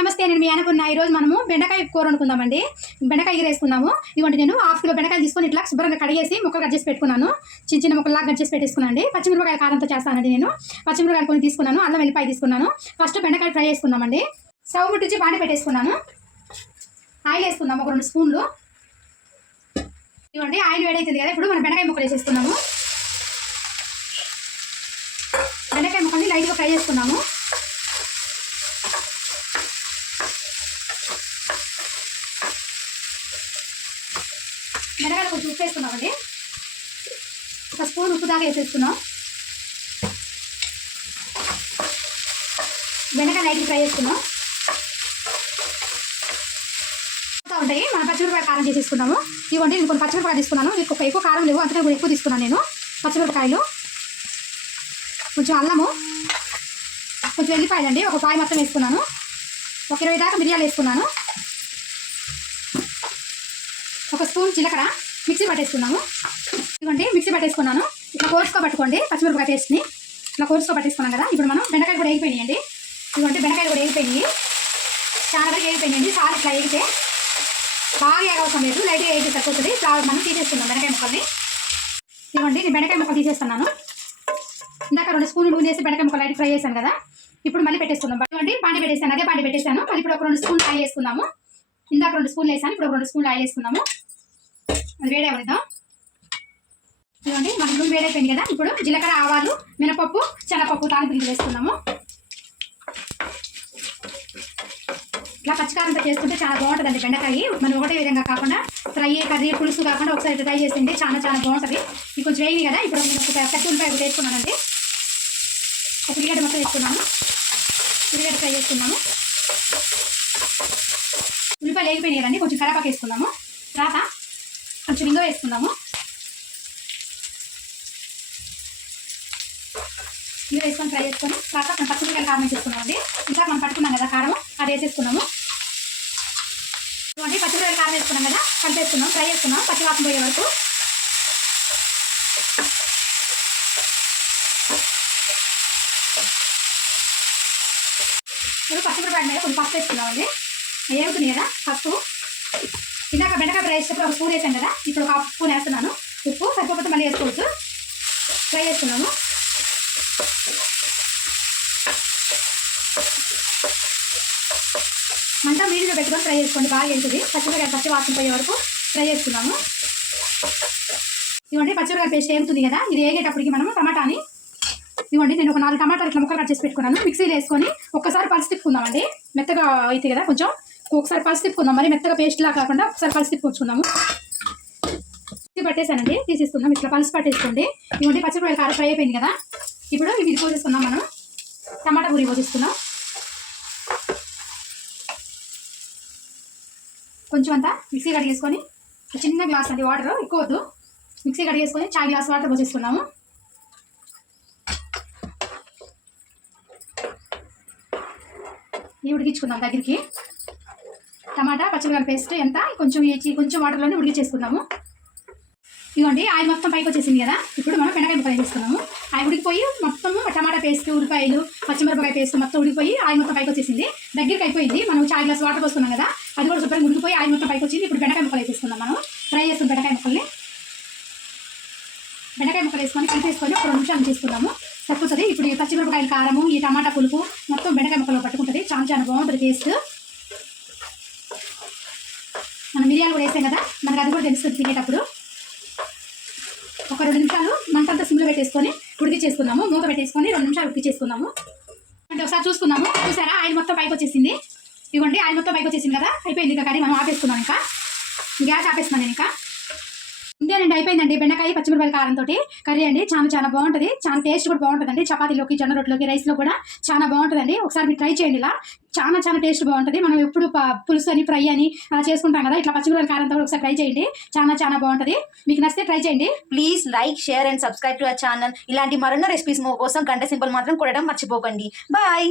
నమస్తే నేను మీ అనుకున్న ఈ రోజు మనము బెండకాయ కూర అనుకుందామండి బెండకాయ ఎగురు ఇవ్వండి నేను హాఫ్ కిలో బెండకాయలు తీసుకొని ఇట్లా శుభ్రంగా కడిగేసి ముక్కలు కట్ చేసి పెట్టుకున్నాను. చిన్న చిన్న ముక్కలు కట్ చేసి పెట్టేసుకున్నాను పచ్చిమిరపకాయ కారంతో చేస్తానండి నేను. పచ్చిమిరపకాయలు కొన్ని తీసుకున్నాను అల్లం వెళ్ళిపాయ తీసుకున్నాను. ఫస్ట్ బెండకాయ ఫ్రై చేసుకుందామండి. స్టవ్ ముట్టించి బాండి పెట్టేసుకున్నాను. ఆయిల్ వేసుకుందాం ఒక రెండు స్పూన్లు. ఇవ్వండి ఆయిల్ వేడవుతుంది కదా ఇప్పుడు మనం బెండకాయ ముక్కలు వేసేసుకున్నాము బెండకాయ ముక్కల్ని లైట్గా ఫ్రై చేసుకున్నాము బెండకాయలు కొంచెం ఉప్పు వేసుకున్నామండి. ఒక స్పూన్ ఉప్పు దాకా వేసేసుకున్నాం. బెండకాయ లైట్ ఫ్రై చేసుకున్నాం. ఉంటాయి. మనం పచ్చిమిరపకాయ కారం చేసేసుకున్నాము. ఇవ్వండి నేను కొన్ని పచ్చిమిరపకాయ తీసుకున్నాను. మీకు ఎక్కువ కారం లేవు అందుకని కూడా ఎక్కువ తీసుకున్నాను నేను పచ్చిమిరపకాయలు. కొంచెం అల్లము కొంచెం ఎల్లిపాయలు అండి ఒక పాయ మొత్తం వేసుకున్నాను. ఒక ఇరవై దాకా మిరియాలు వేసుకున్నాను. ఒక స్పూన్ జీలకర్ర మిక్సీ పట్టేసుకున్నాము. ఇదిగోండి మిక్సీ పట్టేసుకున్నాను. ఇట్లా కోర్సుకో పట్టుకోండి పచ్చిమిరపకాయ పేస్ట్ని. ఇట్లా కోర్సుకో పట్టేసుకున్నాం కదా ఇప్పుడు మనం బెండకాయలు కూడా వేగిపోయినాయండి. ఇదిగోండి బెండకాయలు కూడా వేగిపోయినాయి. చాలా వరకు వేగిపోయినాయండి సార్ ఇట్లా వేగితే బాగా ఏగవసరం లేదు లైట్గా వేగితే సరిపోతుంది. ఇట్లా మనం తీసేస్తున్నాం బెండకాయ ముక్కల్ని. ఇదిగోండి నేను బెండకాయ ముక్కలు తీసేస్తున్నాను. ఇందాక రెండు స్పూన్లు నూనె వేసి బెండకాయ ముక్కలు లైట్ ఫ్రై చేశాను కదా ఇప్పుడు మళ్ళీ పెట్టేసుకుందాం. ఇదిగోండి పాండి పెట్టేసాను అదే పాండి పెట్టేసాను మళ్ళీ ఇప్పుడు ఒక రెండు స్పూన్లు ఆయిల్ వేసుకుందాము. ఇందాక రెండు స్పూన్లు వేసాను ఇప్పుడు ఒక రెండు స్పూన్లు ఆయిల్ వేసుకుందాము. అది వేడే అవనిద్దాం ఇదిగోండి మనకి నూనె వేడైపోయింది కదా. ఇప్పుడు జీలకర్ర ఆవాలు మినపప్పు శనగపప్పు తాలింపు వేసుకున్నాము వేసుకుందాము. ఇట్లా పచ్చికారంతో చేస్తుంటే చాలా బాగుంటుందండి బెండకాయ. మనం ఒకటే విధంగా కాకుండా ఫ్రై కర్రీ పులుసు కాకుండా ఒకసారి ట్రై చేసింది చాలా చాలా బాగుంటుంది. ఇది కొంచెం వేయి కదా. ఇప్పుడు నేను ఒక ఉల్లిపాయ ఒకటి వేసుకున్నానండి. ఒక ఉల్లిగడ్డ మొత్తం వేసుకున్నాను. ఉల్లిగడ్డ ఫ్రై చేసుకున్నాము ఉల్లిపాయలు వేగిపోయినాయి కదండి. కొంచెం కరేపాకు వేసుకున్నాము తర్వాత కొంచెం ఇంగ వేసుకుందాము. ఇంగ వేసుకొని ఫ్రై చేసుకొని తర్వాత మనం పచ్చిమిరకాయలు కారం వేసేసుకున్నామండి ఇంకా మనం పట్టుకున్నాం కదా కారం అది వేసేసుకున్నాము. ఇవ్వండి పచ్చిమిరకాయలు కారం వేసుకున్నాం కదా కలిపేసుకున్నాం ఫ్రై చేసుకున్నాం పచ్చి వాసన పోయే వరకు. ఇప్పుడు పచ్చిమిరకాయ మీద కొంచెం పసుపు వేసుకున్నామండి ఏముతుంది కదా? పసుపు. వేసేటప్పుడు ఒక స్పూన్ వేసాను కదా ఇప్పుడు ఒక హాఫ్ స్పూన్ వేస్తున్నాను. ఉప్పు సరిపోతే మళ్ళీ వేసుకోవచ్చు. ఫ్రై చేస్తున్నాము మంట మీడియంలో పెట్టుకొని ఫ్రై చేసుకోండి బాగా వెళ్తుంది పచ్చిమిరకాయ పచ్చి వాసన పోయే వరకు ఫ్రై చేస్తున్నాము ఇవ్వండి పచ్చిమిరకాయ పేస్ట్ ఏగుతుంది కదా ఇది వేగేటప్పటికి మనము టమాటాని ఇవ్వండి నేను ఒక నాలుగు టమాటాలు ఇట్లా ముక్కలు కట్ చేసి పెట్టుకున్నాను. మిక్సీలో వేసుకొని ఒక్కసారి పలిసి తిప్పుకుందామండి. మెత్తగా అవుతుంది కదా కొంచెం. ఒకసారి పలిసి తిప్పుకుందాం. మరి మెత్తగా పేస్ట్ లా కాకుండా ఒకసారి పలిసి తిప్పుకొచ్చుకుందాము మిక్సీ పట్టేసానండి. తీసేసుకుందాం. ఇట్లా పలిసి పట్టేసుకోండి. ఇవ్వండి పచ్చిమిరపాయలు కారం ఫ్రై అయిపోయింది కదా. ఇప్పుడు ఇది పోసేసుకుందాం మనం. టమాటా పూరి పోసేసుకుందాం. కొంచెం అంతా మిక్సీ కడిగేసుకొని చిన్న గ్లాస్ అండి వాటర్ ఎక్కువద్దు మిక్సీ కడిగేసుకొని చాయ్ గ్లాస్ వాటర్ పోసేసుకున్నాము ఇవి ఉడికించుకుందాం దగ్గరికి. టమాటా పచ్చిమిరపకాయ పేస్ట్ ఎంత? కొంచెం కొంచెం వాటర్లోనే ఉడికించేసుకుందాము ఇదిగోండి ఆయిల్ మొత్తం పైకి వచ్చేసింది కదా. ఇప్పుడు మనం బెండకాయ ముక్కలు వేసుకున్నాము ఆయిల్ ఉడికిపోయి మొత్తం టమాటా పేస్ట్ ఉల్లిపాయలు పచ్చిమిరపకాయ పేస్ట్ మొత్తం ఉడికిపోయి ఆయిల్ మొత్తం పైకి వచ్చేసింది. దగ్గరికి అయిపోయింది. మనం చాయ్ గ్లాస్ వాటర్ పోసుకున్నాం కదా. అది కూడా శుభ్రంగా ఉడికిపోయి ఆయిల్ మొత్తం పైకి వచ్చింది. ఇప్పుడు బెండకాయ ముక్కలు వేసేసుకుందాం మనం. ఫ్రై చేస్తాం బెండకాయ ముక్కల్ని. బెండకాయ ముక్కలు వేసుకొని కలిపేసుకొని ఒక రెండు నిమిషాలు చేసుకుందాము సరిపోతుంది. ఇప్పుడు ఈ పచ్చిమిరపకాయల కారము ఈ టమాటా పులుపు మొత్తం బెండకాయ ముక్కలు పట్టుకుంటుంది. చాలా చాలా బాగుంటుంది టేస్ట్ మనం మిరియాలు కూడా వేసాం కదా. మనకు అది కూడా తెలుస్తుంది తినేటప్పుడు. ఒక రెండు నిమిషాలు మంటంతా సిమ్లో పెట్టేసుకొని ఉడికిచ్చేసుకుందాము మూత పెట్టేసుకొని రెండు నిమిషాలు ఉడికిచ్చేసుకుందాము అంటే ఒకసారి చూసుకుందాము. చూసారా? ఆయిల్ మొత్తం పైకి వచ్చేసింది. ఇవ్వండి ఆయిల్ మొత్తం పైకి వచ్చేసింది కదా? అయిపోయింది ఇంకా కర్రీ. మనం ఆపేసుకున్నాం ఇంకా. గ్యాస్ ఆపేస్తున్నాను ఇంకా. అండి అయిపోయిందండి. బెండకాయ పచ్చిమిరపకాయ కారంతో కర్రీ అండి. చాలా చాలా బాగుంటుంది. చాలా టేస్ట్ కూడా బాగుంటుందండి. చపాతీలోకి జొన్న రొట్టెలోకి రైస్లో కూడా చాలా బాగుంటుందండి. ఒకసారి మీరు ట్రై చేయండి ఇలా. చాలా చాలా టేస్ట్ బాగుంటుంది. మనం ఎప్పుడు పులుసు అని ఫ్రై అని అలా చేసుకుంటాం కదా. ఇట్లా పచ్చిమిరపకాయ కారంతో ఒకసారి ట్రై చేయండి. చాలా చాలా బాగుంటుంది. మీకు నచ్చితే ట్రై చేయండి. Please like share and subscribe to our channel. ఇలాంటి మరెన్నో రెసిపీస్ కోసం గంట సింపుల్ మాత్రం కొట్టడం మర్చిపోకండి. బాయ్.